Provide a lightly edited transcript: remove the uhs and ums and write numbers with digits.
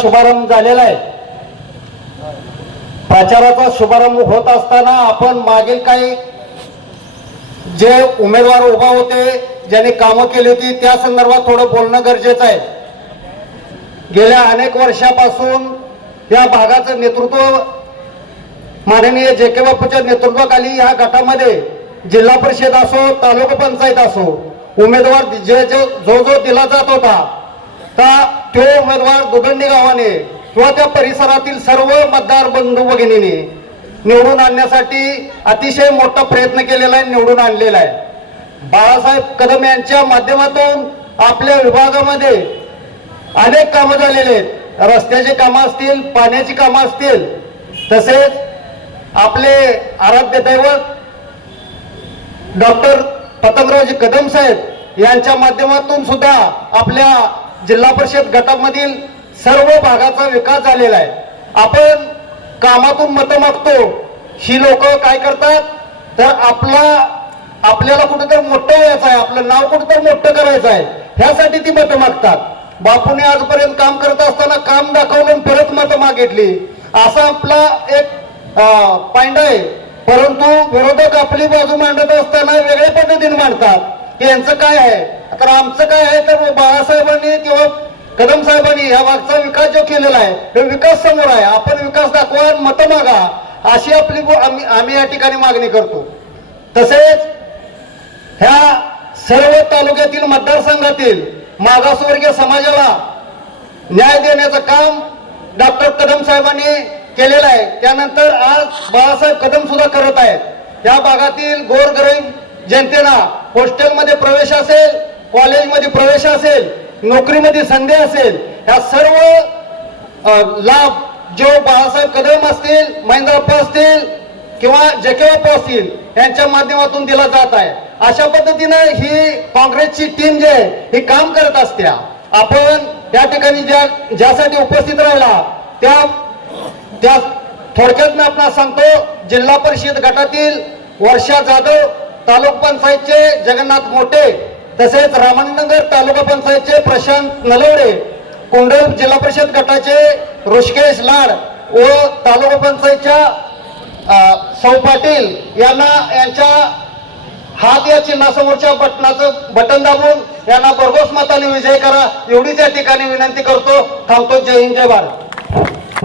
शुभारंभ झालेला आहे। प्रचाराचा शुभारंभ होत असताना आपण मागील काही जे उमेदवार उभा होते, ज्यांनी कामं केली होती, त्या संदर्भात थोडं बोलणं गरजेचं आहे। गेल्या अनेक वर्षापासून या भागाचं नेतृत्व माननीय जे.के. बापूच्या नेतृत्वाखाली या गटामध्ये जिल्हा परिषद असो, तालुका पंचायत असो, उमेदवार जो दिला जात होता तो उमेदवार दुदंडी गावाने किंवा त्या परिसरातील सर्व मतदार बंधू भगिनींनी निवडून आणण्यासाठी अतिशय मोठा प्रयत्न केलेला आहे, निवडून आणलेला आहे। बाळासाहेब कदम यांच्या माध्यमातून आपल्या विभागामध्ये अनेक कामं झालेले आहेत। रस्त्याची कामं असतील, पाण्याची कामं असतील, तसेच आपले आराध्य दैवत डॉक्टर पतंगरावजी कदम साहेब यांच्या माध्यमातून सुद्धा आपल्या जिल्हा परिषद गटामधील सर्व भागाचा विकास झालेला आहे। आपण कामातून मतं मागतो, ही लोक काय करतात तर आपल्याला कुठेतरी मोठं व्हायचं आहे, आपलं नाव कुठेतरी मोठं करायचं आहे, ह्यासाठी ती मतं मागतात। बापूने आजपर्यंत काम करत असताना काम दाखवलं, परत मतं मागितली, असा आपला एक पॉइंट आहे। परंतु विरोधक आपली बाजू मांडत असताना वेगळ्या पद्धतीने मांडतात की यांचं काय आहे, तर आमचं काय आहे, तर बाळासाहेबांनी किंवा कदम साहेबांनी या भागचा विकास जो केलेला आहे तो विकास समोर आहे, आपण विकास दाखवा, मतं मागा, अशी आपली आम्ही या ठिकाणी मागणी करतो। तसेच ह्या सर्व तालुक्यातील मतदारसंघातील मागासवर्गीय समाजाला न्याय देण्याचं काम डॉक्टर कदम साहेबांनी केलेलं आहे। त्यानंतर आज बाळासाहेब कदम सुद्धा करत आहेत। या भागातील गोरगरीब जनतेला हॉस्टेलमध्ये प्रवेश असेल, कॉलेजमध्ये प्रवेश असेल, नोकरीमध्ये संधी असेल, ह्या सर्व लाभ जो बाळासाहेब कदम असतील, महेंद्रप्पा असतील किंवा जे.के. बापू असतील यांच्या माध्यमातून दिला जात आहे। अशा पद्धतीने ही काँग्रेसची टीम जे हे काम करत असते। आपण या ठिकाणी ज्यासाठी उपस्थित राहिला त्या थोडक्यात मी आपल्याला सांगतो, जिल्हा परिषद गटातील वर्षा जाधव, तालुका पंचायतचे जगन्नाथ मोठे, तसेच रामनगर तालुका पंचायतचे प्रशांत नलवडे, कुंडल जिल्हा परिषद गटाचे ऋषिकेश लाड व तालुका पंचायतच्या सौ पाटील यांच्या हात या चिन्हासमोरच्या बटन दाबून यांना भरघोस मताने विजय करा, एवढीच या ठिकाणी विनंती करतो। थांबतो। जय हिंद, जय भारत।